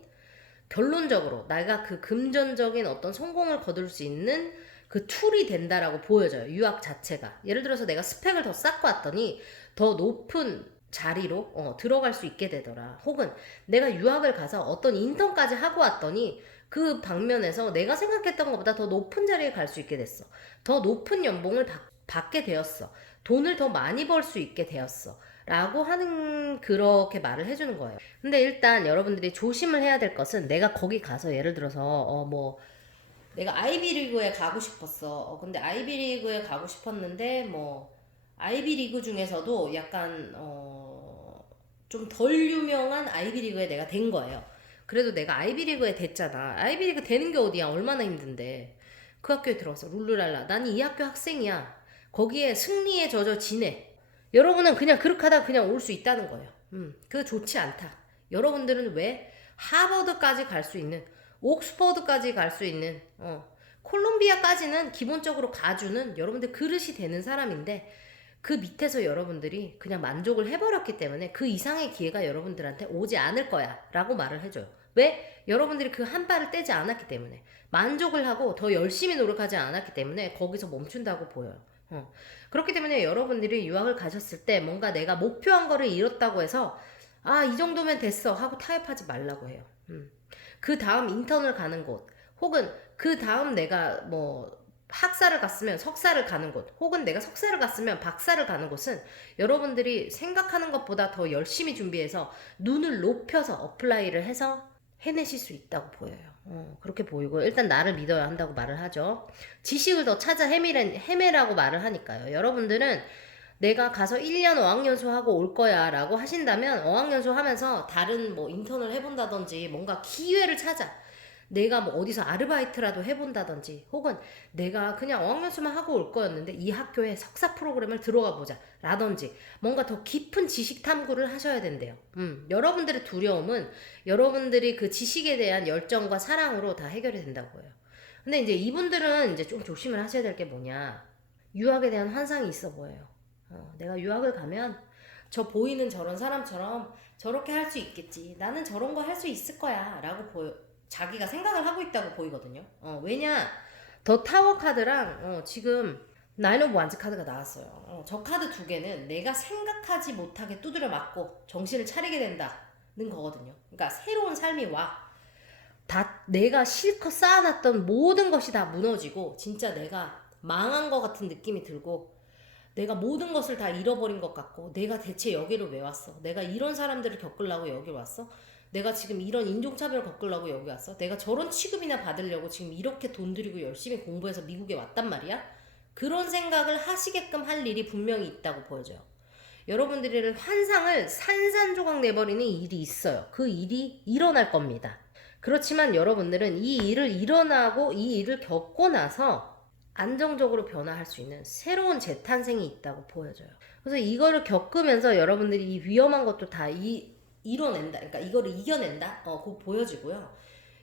결론적으로 내가 그 금전적인 어떤 성공을 거둘 수 있는 그 툴이 된다라고 보여져요. 유학 자체가. 예를 들어서 내가 스펙을 더 쌓고 왔더니 더 높은 자리로 들어갈 수 있게 되더라. 혹은 내가 유학을 가서 어떤 인턴까지 하고 왔더니 그 방면에서 내가 생각했던 것보다 더 높은 자리에 갈 수 있게 됐어. 더 높은 연봉을 받게 되었어. 돈을 더 많이 벌 수 있게 되었어. 라고 하는, 그렇게 말을 해주는 거예요. 근데 일단 여러분들이 조심을 해야 될 것은, 내가 거기 가서 예를 들어서 내가 아이비리그에 가고 싶었어. 근데 아이비리그에 가고 싶었는데 아이비리그 중에서도 약간 좀 덜 유명한 아이비리그에 내가 된 거예요. 그래도 내가 아이비리그에 됐잖아. 아이비리그 되는 게 어디야? 얼마나 힘든데. 그 학교에 들어왔어. 룰루랄라. 난 이 학교 학생이야. 거기에 승리에 젖어 지내. 여러분은 그냥 그렇게 하다가 그냥 올 수 있다는 거예요. 그거 좋지 않다. 여러분들은 왜 하버드까지 갈 수 있는, 옥스퍼드까지 갈 수 있는, 콜롬비아까지는 기본적으로 가주는 여러분들 그릇이 되는 사람인데, 그 밑에서 여러분들이 그냥 만족을 해버렸기 때문에 그 이상의 기회가 여러분들한테 오지 않을 거야 라고 말을 해줘요. 왜? 여러분들이 그 한 발을 떼지 않았기 때문에, 만족을 하고 더 열심히 노력하지 않았기 때문에 거기서 멈춘다고 보여요. 그렇기 때문에 여러분들이 유학을 가셨을 때 뭔가 내가 목표한 거를 이뤘다고 해서 이 정도면 됐어 하고 타협하지 말라고 해요. 그 다음 인턴을 가는 곳, 혹은 그 다음 내가 학사를 갔으면 석사를 가는 곳, 혹은 내가 석사를 갔으면 박사를 가는 곳은 여러분들이 생각하는 것보다 더 열심히 준비해서 눈을 높여서 어플라이를 해서 해내실 수 있다고 보여요. 그렇게 보이고, 일단 나를 믿어야 한다고 말을 하죠. 지식을 더 찾아 헤매라고 말을 하니까요. 여러분들은 내가 가서 1년 어학연수 하고 올 거야 라고 하신다면 어학연수 하면서 다른 인턴을 해본다든지 뭔가 기회를 찾아. 내가 뭐 어디서 아르바이트라도 해본다든지 혹은 내가 그냥 어학연수만 하고 올 거였는데 이 학교에 석사 프로그램을 들어가 보자 라든지 뭔가 더 깊은 지식 탐구를 하셔야 된대요. 여러분들의 두려움은 여러분들이 그 지식에 대한 열정과 사랑으로 다 해결이 된다고 해요. 근데 이제 이분들은 이제 좀 조심을 하셔야 될 게 뭐냐, 유학에 대한 환상이 있어 보여요. 내가 유학을 가면 저 보이는 저런 사람처럼 저렇게 할 수 있겠지, 나는 저런 거 할 수 있을 거야 라고 자기가 생각을 하고 있다고 보이거든요. 왜냐, 더 타워 카드랑 지금 나인 오브 완즈 카드가 나왔어요. 저 카드 두 개는 내가 생각하지 못하게 두드려 맞고 정신을 차리게 된다는 거거든요. 그러니까 새로운 삶이 와. 다 내가 실컷 쌓아놨던 모든 것이 다 무너지고 진짜 내가 망한 것 같은 느낌이 들고 내가 모든 것을 다 잃어버린 것 같고, 내가 대체 여기를 왜 왔어? 내가 이런 사람들을 겪으려고 여기 왔어? 내가 지금 이런 인종차별을 겪으려고 여기 왔어? 내가 저런 취급이나 받으려고 지금 이렇게 돈 들이고 열심히 공부해서 미국에 왔단 말이야? 그런 생각을 하시게끔 할 일이 분명히 있다고 보여져요. 여러분들의 환상을 산산조각 내버리는 일이 있어요. 그 일이 일어날 겁니다. 그렇지만 여러분들은 이 일을 일어나고 이 일을 겪고 나서 안정적으로 변화할 수 있는 새로운 재탄생이 있다고 보여져요. 그래서 이거를 겪으면서 여러분들이 이 위험한 것도 다 이뤄낸다. 그러니까 이거를 이겨낸다. 그거 보여지고요.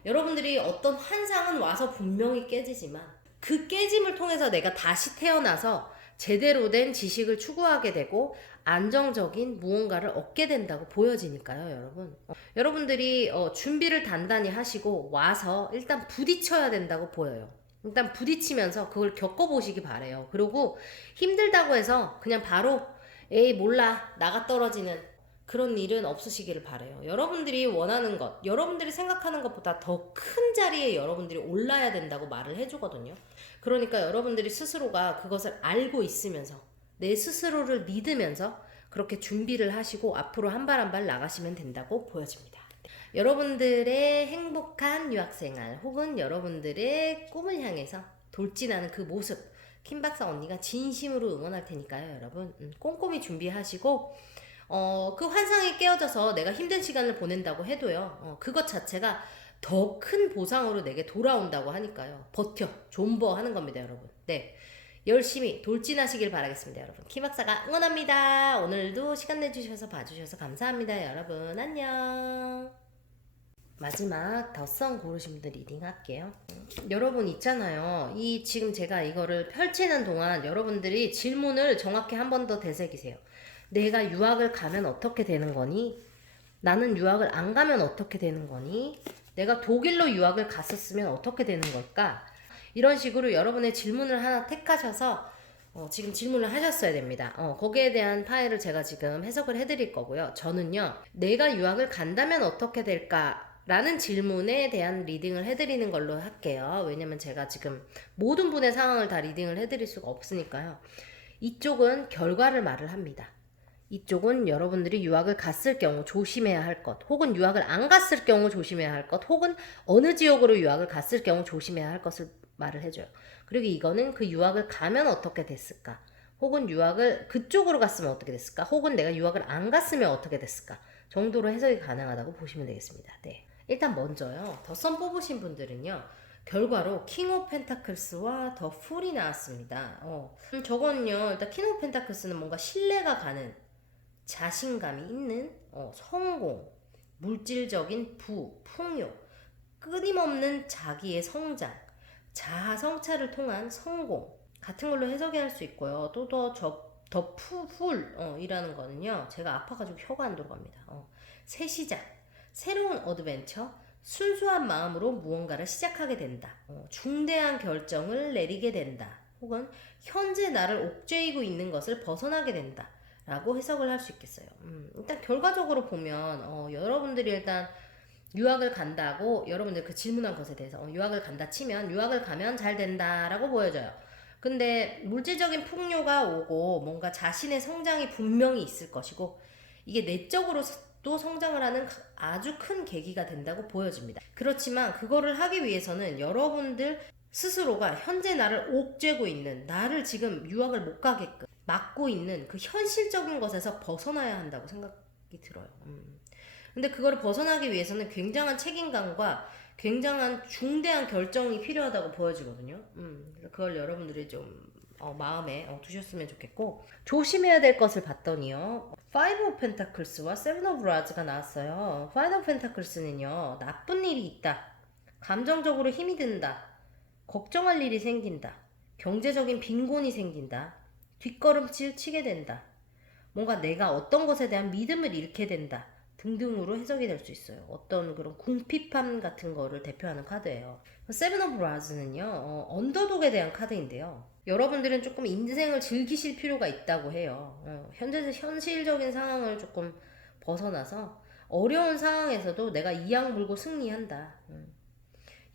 여러분들이 어떤 환상은 와서 분명히 깨지지만 그 깨짐을 통해서 내가 다시 태어나서 제대로 된 지식을 추구하게 되고 안정적인 무언가를 얻게 된다고 보여지니까요, 여러분. 여러분들이 준비를 단단히 하시고 와서 일단 부딪혀야 된다고 보여요. 일단 부딪히면서 그걸 겪어보시기 바래요. 그리고 힘들다고 해서 그냥 바로 에이 몰라 나가 떨어지는 그런 일은 없으시기를 바래요. 여러분들이 원하는 것, 여러분들이 생각하는 것보다 더 큰 자리에 여러분들이 올라야 된다고 말을 해주거든요. 그러니까 여러분들이 스스로가 그것을 알고 있으면서 내 스스로를 믿으면서 그렇게 준비를 하시고 앞으로 한 발 한 발 나가시면 된다고 보여집니다. 여러분들의 행복한 유학생활 혹은 여러분들의 꿈을 향해서 돌진하는 그 모습 킴박사 언니가 진심으로 응원할 테니까요, 여러분. 꼼꼼히 준비하시고 그 환상이 깨어져서 내가 힘든 시간을 보낸다고 해도요, 그것 자체가 더 큰 보상으로 내게 돌아온다고 하니까요. 버텨, 존버 하는 겁니다, 여러분. 네. 열심히 돌진하시길 바라겠습니다, 여러분. 키박사가 응원합니다. 오늘도 시간 내주셔서 봐주셔서 감사합니다, 여러분. 안녕. 마지막 덧성 고르신 분들 리딩 할게요. 여러분 있잖아요. 지금 제가 이거를 펼치는 동안 여러분들이 질문을 정확히 한 번 더 되새기세요. 내가 유학을 가면 어떻게 되는 거니? 나는 유학을 안 가면 어떻게 되는 거니? 내가 독일로 유학을 갔었으면 어떻게 되는 걸까? 이런 식으로 여러분의 질문을 하나 택하셔서 지금 질문을 하셨어야 됩니다. 거기에 대한 파일을 제가 지금 해석을 해드릴 거고요. 저는요, 내가 유학을 간다면 어떻게 될까? 라는 질문에 대한 리딩을 해드리는 걸로 할게요. 왜냐면 제가 지금 모든 분의 상황을 다 리딩을 해드릴 수가 없으니까요. 이쪽은 결과를 말을 합니다. 이쪽은 여러분들이 유학을 갔을 경우 조심해야 할 것, 혹은 유학을 안 갔을 경우 조심해야 할 것, 혹은 어느 지역으로 유학을 갔을 경우 조심해야 할 것을 말을 해줘요. 그리고 이거는 그 유학을 가면 어떻게 됐을까, 혹은 유학을 그쪽으로 갔으면 어떻게 됐을까, 혹은 내가 유학을 안 갔으면 어떻게 됐을까 정도로 해석이 가능하다고 보시면 되겠습니다. 네. 일단 먼저요, 더 선 뽑으신 분들은요, 결과로 킹 오브 펜타클스와 더 풀이 나왔습니다. 저건요, 일단 킹 오브 펜타클스는 뭔가 신뢰가 가는, 자신감이 있는 성공, 물질적인 풍요, 끊임없는 자기의 성장, 자아 성찰을 통한 성공 같은 걸로 해석이 할 수 있고요. 또 더 풀이라는 거는요, 제가 아파가지고 혀가 안 들어갑니다. 새 시작, 새로운 어드벤처, 순수한 마음으로 무언가를 시작하게 된다. 중대한 결정을 내리게 된다. 혹은 현재 나를 옥죄이고 있는 것을 벗어나게 된다 라고 해석을 할 수 있겠어요. 일단 결과적으로 보면 여러분들이 일단 유학을 간다고, 여러분들 그 질문한 것에 대해서 유학을 간다 치면 유학을 가면 잘 된다라고 보여져요. 근데 물질적인 풍요가 오고 뭔가 자신의 성장이 분명히 있을 것이고, 이게 내적으로 또 성장을 하는 아주 큰 계기가 된다고 보여집니다. 그렇지만 그거를 하기 위해서는 여러분들 스스로가 현재 나를 옥죄고 있는, 나를 지금 유학을 못 가게끔 막고 있는 그 현실적인 것에서 벗어나야 한다고 생각이 들어요. 근데 그거를 벗어나기 위해서는 굉장한 책임감과 굉장한 중대한 결정이 필요하다고 보여지거든요. 그래서 그걸 여러분들이 좀 마음에 두셨으면 좋겠고, 조심해야 될 것을 봤더니요, Five of Pentacles와 Seven of Rods가 나왔어요. Five of Pentácles는요, 나쁜 일이 있다, 감정적으로 힘이 든다, 걱정할 일이 생긴다, 경제적인 빈곤이 생긴다, 뒷걸음질 치게 된다, 뭔가 내가 어떤 것에 대한 믿음을 잃게 된다 등등으로 해석이 될 수 있어요. 어떤 그런 궁핍함 같은 거를 대표하는 카드예요. 세븐 오브 라즈는요, 언더독에 대한 카드인데요. 여러분들은 조금 인생을 즐기실 필요가 있다고 해요. 현실적인 상황을 조금 벗어나서 어려운 상황에서도 내가 이악 물고 승리한다.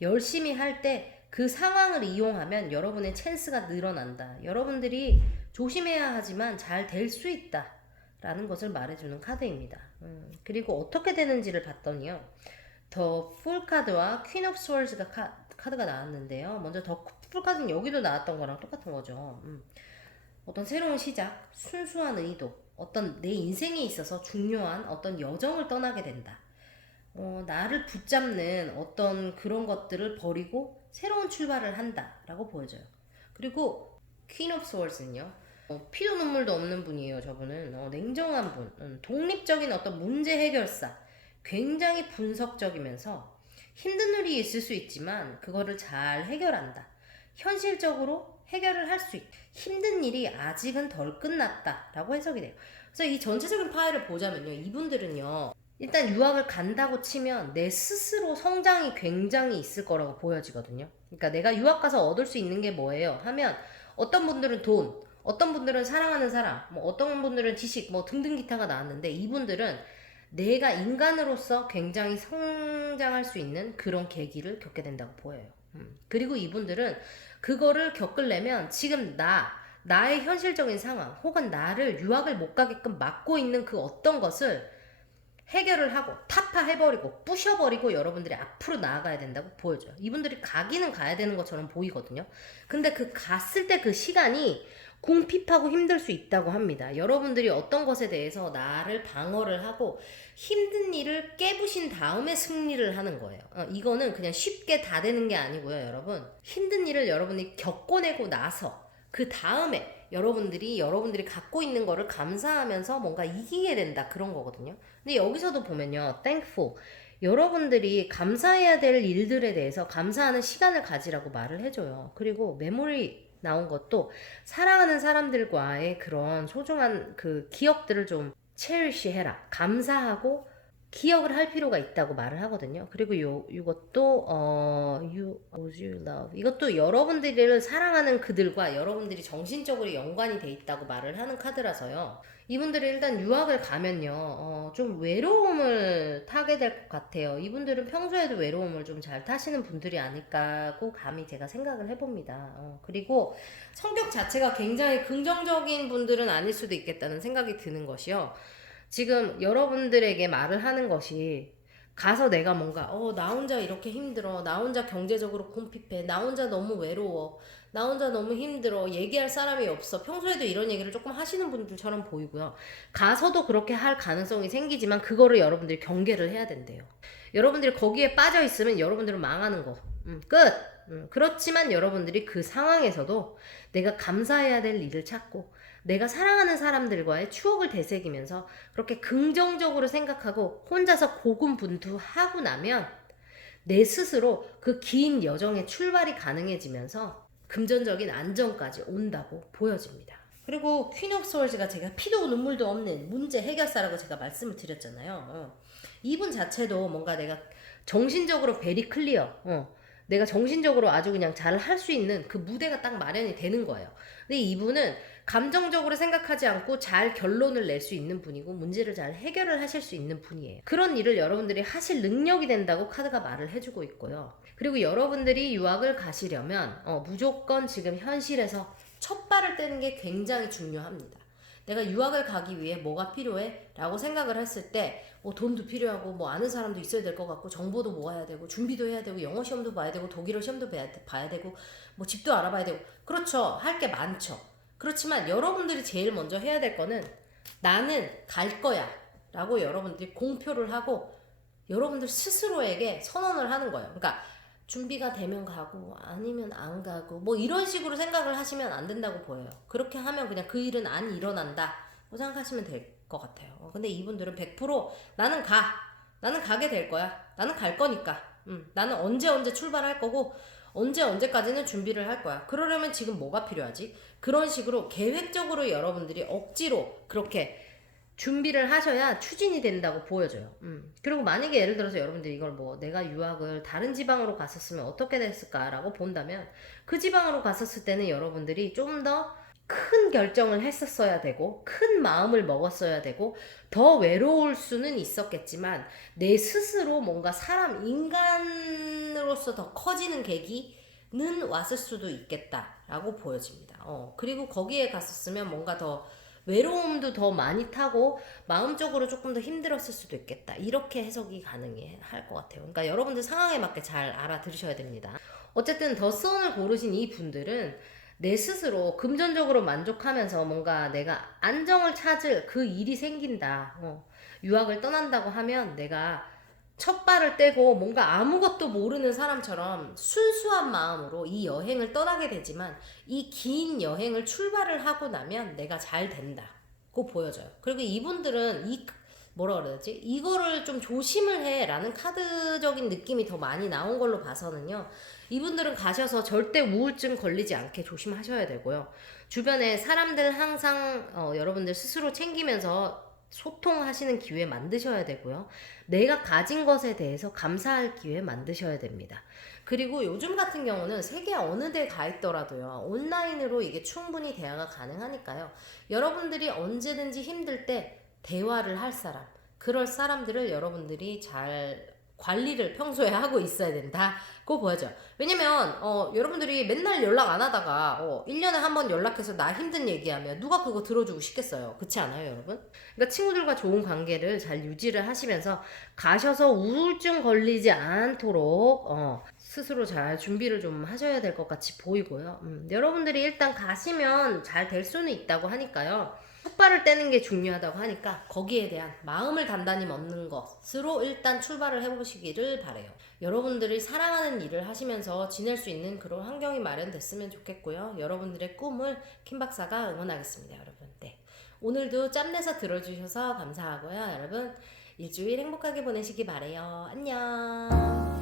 열심히 할 때 그 상황을 이용하면 여러분의 찬스가 늘어난다. 여러분들이 조심해야 하지만 잘 될 수 있다 라는 것을 말해주는 카드입니다. 그리고 어떻게 되는지를 봤더니요, 더 풀 카드와 퀸 오브 스월즈가 카드가 나왔는데요. 먼저 더 풀 카드는 여기도 나왔던 거랑 똑같은 거죠. 어떤 새로운 시작, 순수한 의도, 어떤 내 인생에 있어서 중요한 어떤 여정을 떠나게 된다. 나를 붙잡는 어떤 그런 것들을 버리고 새로운 출발을 한다라고 보여져요. 그리고 퀸 오브 스월즈는요, 피도 눈물도 없는 분이에요. 저분은 냉정한 분, 독립적인 어떤 문제 해결사, 굉장히 분석적이면서 힘든 일이 있을 수 있지만 그거를 잘 해결한다. 현실적으로 해결을 할 수 있다. 힘든 일이 아직은 덜 끝났다라고 해석이 돼요. 그래서 이 전체적인 파일을 보자면요, 이분들은요, 일단 유학을 간다고 치면 내 스스로 성장이 굉장히 있을 거라고 보여지거든요. 그러니까 내가 유학 가서 얻을 수 있는 게 뭐예요 하면, 어떤 분들은 돈, 어떤 분들은 사랑하는 사람, 뭐 어떤 분들은 지식, 뭐 등등 기타가 나왔는데, 이분들은 내가 인간으로서 굉장히 성장할 수 있는 그런 계기를 겪게 된다고 보여요. 그리고 이분들은 그거를 겪으려면 지금 나의 현실적인 상황, 혹은 나를 유학을 못 가게끔 막고 있는 그 어떤 것을 해결을 하고 타파해버리고 부셔버리고 여러분들이 앞으로 나아가야 된다고 보여줘요. 이분들이 가기는 가야 되는 것처럼 보이거든요. 근데 그 갔을 때 그 시간이 궁핍하고 힘들 수 있다고 합니다. 여러분들이 어떤 것에 대해서 나를 방어를 하고 힘든 일을 깨부신 다음에 승리를 하는 거예요. 이거는 그냥 쉽게 다 되는 게 아니고요, 여러분. 힘든 일을 여러분이 겪어내고 나서 그 다음에 여러분들이 갖고 있는 거를 감사하면서 뭔가 이기게 된다, 그런 거거든요. 근데 여기서도 보면요, thankful, 여러분들이 감사해야 될 일들에 대해서 감사하는 시간을 가지라고 말을 해줘요. 그리고 메모리 나온 것도 사랑하는 사람들과의 그런 소중한 그 기억들을 좀 cherish 해라, 감사하고 기억을 할 필요가 있다고 말을 하거든요. 그리고 이것도 those you love, 이것도 여러분들을 사랑하는 그들과 여러분들이 정신적으로 연관이 돼 있다고 말을 하는 카드라서요. 이분들이 일단 유학을 가면요, 좀 외로움을 타게 될 것 같아요. 이분들은 평소에도 외로움을 좀 잘 타시는 분들이 아닐까고 감히 제가 생각을 해봅니다. 그리고 성격 자체가 굉장히 긍정적인 분들은 아닐 수도 있겠다는 생각이 드는 것이요, 지금 여러분들에게 말을 하는 것이, 가서 내가 뭔가 나 혼자 이렇게 힘들어, 나 혼자 경제적으로 궁핍해, 나 혼자 너무 외로워, 나 혼자 너무 힘들어, 얘기할 사람이 없어, 평소에도 이런 얘기를 조금 하시는 분들처럼 보이고요. 가서도 그렇게 할 가능성이 생기지만 그거를 여러분들이 경계를 해야 된대요. 여러분들이 거기에 빠져 있으면 여러분들은 망하는 거. 끝. 그렇지만 여러분들이 그 상황에서도 내가 감사해야 될 일을 찾고 내가 사랑하는 사람들과의 추억을 되새기면서 그렇게 긍정적으로 생각하고 혼자서 고군분투하고 나면 내 스스로 그 긴 여정의 출발이 가능해지면서 금전적인 안정까지 온다고 보여집니다. 그리고 퀸 오브 스월즈가 제가 피도 눈물도 없는 문제 해결사라고 제가 말씀을 드렸잖아요. 이분 자체도 뭔가 내가 정신적으로 베리 클리어, 내가 정신적으로 아주 그냥 잘 할 수 있는 그 무대가 딱 마련이 되는 거예요. 근데 이분은 감정적으로 생각하지 않고 잘 결론을 낼 수 있는 분이고 문제를 잘 해결을 하실 수 있는 분이에요. 그런 일을 여러분들이 하실 능력이 된다고 카드가 말을 해주고 있고요. 그리고 여러분들이 유학을 가시려면 무조건 지금 현실에서 첫 발을 떼는 게 굉장히 중요합니다. 내가 유학을 가기 위해 뭐가 필요해? 라고 생각을 했을 때 돈도 필요하고 아는 사람도 있어야 될 것 같고 정보도 모아야 되고 준비도 해야 되고 영어 시험도 봐야 되고 독일어 시험도 봐야 되고 집도 알아봐야 되고, 그렇죠. 할 게 많죠. 그렇지만 여러분들이 제일 먼저 해야 될 거는 나는 갈 거야. 라고 여러분들이 공표를 하고 여러분들 스스로에게 선언을 하는 거예요. 그러니까 준비가 되면 가고 아니면 안 가고 뭐 이런 식으로 생각을 하시면 안 된다고 보여요. 그렇게 하면 그냥 그 일은 안 일어난다 고 생각하시면 될 것 같아요. 근데 이분들은 100% 나는 가. 나는 가게 될 거야. 나는 갈 거니까. 나는 언제 출발할 거고 언제까지는 준비를 할 거야. 그러려면 지금 뭐가 필요하지? 그런 식으로 계획적으로 여러분들이 억지로 그렇게 준비를 하셔야 추진이 된다고 보여져요. 그리고 만약에 예를 들어서 여러분들이 이걸 뭐 내가 유학을 다른 지방으로 갔었으면 어떻게 됐을까라고 본다면 그 지방으로 갔었을 때는 여러분들이 좀 더 큰 결정을 했었어야 되고 큰 마음을 먹었어야 되고 더 외로울 수는 있었겠지만 내 스스로 뭔가 사람 인간으로서 더 커지는 계기는 왔을 수도 있겠다라고 보여집니다. 그리고 거기에 갔었으면 뭔가 더 외로움도 더 많이 타고 마음적으로 조금 더 힘들었을 수도 있겠다. 이렇게 해석이 가능할 것 같아요. 그러니까 여러분들 상황에 맞게 잘 알아들으셔야 됩니다. 어쨌든 더 선을 고르신 이 분들은 내 스스로 금전적으로 만족하면서 뭔가 내가 안정을 찾을 그 일이 생긴다. 유학을 떠난다고 하면 내가 첫 발을 떼고 뭔가 아무것도 모르는 사람처럼 순수한 마음으로 이 여행을 떠나게 되지만 이 긴 여행을 출발을 하고 나면 내가 잘 된다고 보여져요. 그리고 이분들은 뭐라 그래야지? 이거를 좀 조심을 해 라는 카드적인 느낌이 더 많이 나온 걸로 봐서는요. 이분들은 가셔서 절대 우울증 걸리지 않게 조심하셔야 되고요. 주변에 사람들 항상 여러분들 스스로 챙기면서 소통하시는 기회 만드셔야 되고요. 내가 가진 것에 대해서 감사할 기회 만드셔야 됩니다. 그리고 요즘 같은 경우는 세계 어느 데 가 있더라도요. 온라인으로 이게 충분히 대화가 가능하니까요. 여러분들이 언제든지 힘들 때 대화를 할 사람, 그럴 사람들을 여러분들이 잘 관리를 평소에 하고 있어야 된다고 보여져요. 왜냐면 여러분들이 맨날 연락 안 하다가 1년에 한 번 연락해서 나 힘든 얘기하면 누가 그거 들어주고 싶겠어요. 그렇지 않아요, 여러분? 그러니까 친구들과 좋은 관계를 잘 유지를 하시면서 가셔서 우울증 걸리지 않도록 스스로 잘 준비를 좀 하셔야 될 것 같이 보이고요. 여러분들이 일단 가시면 잘 될 수는 있다고 하니까요. 첫 발을 떼는 게 중요하다고 하니까 거기에 대한 마음을 단단히 먹는 것으로 일단 출발을 해보시기를 바래요. 여러분들이 사랑하는 일을 하시면서 지낼 수 있는 그런 환경이 마련됐으면 좋겠고요. 여러분들의 꿈을 킴 박사가 응원하겠습니다, 여러분. 네. 오늘도 짬내서 들어주셔서 감사하고요. 여러분 일주일 행복하게 보내시기 바래요. 안녕.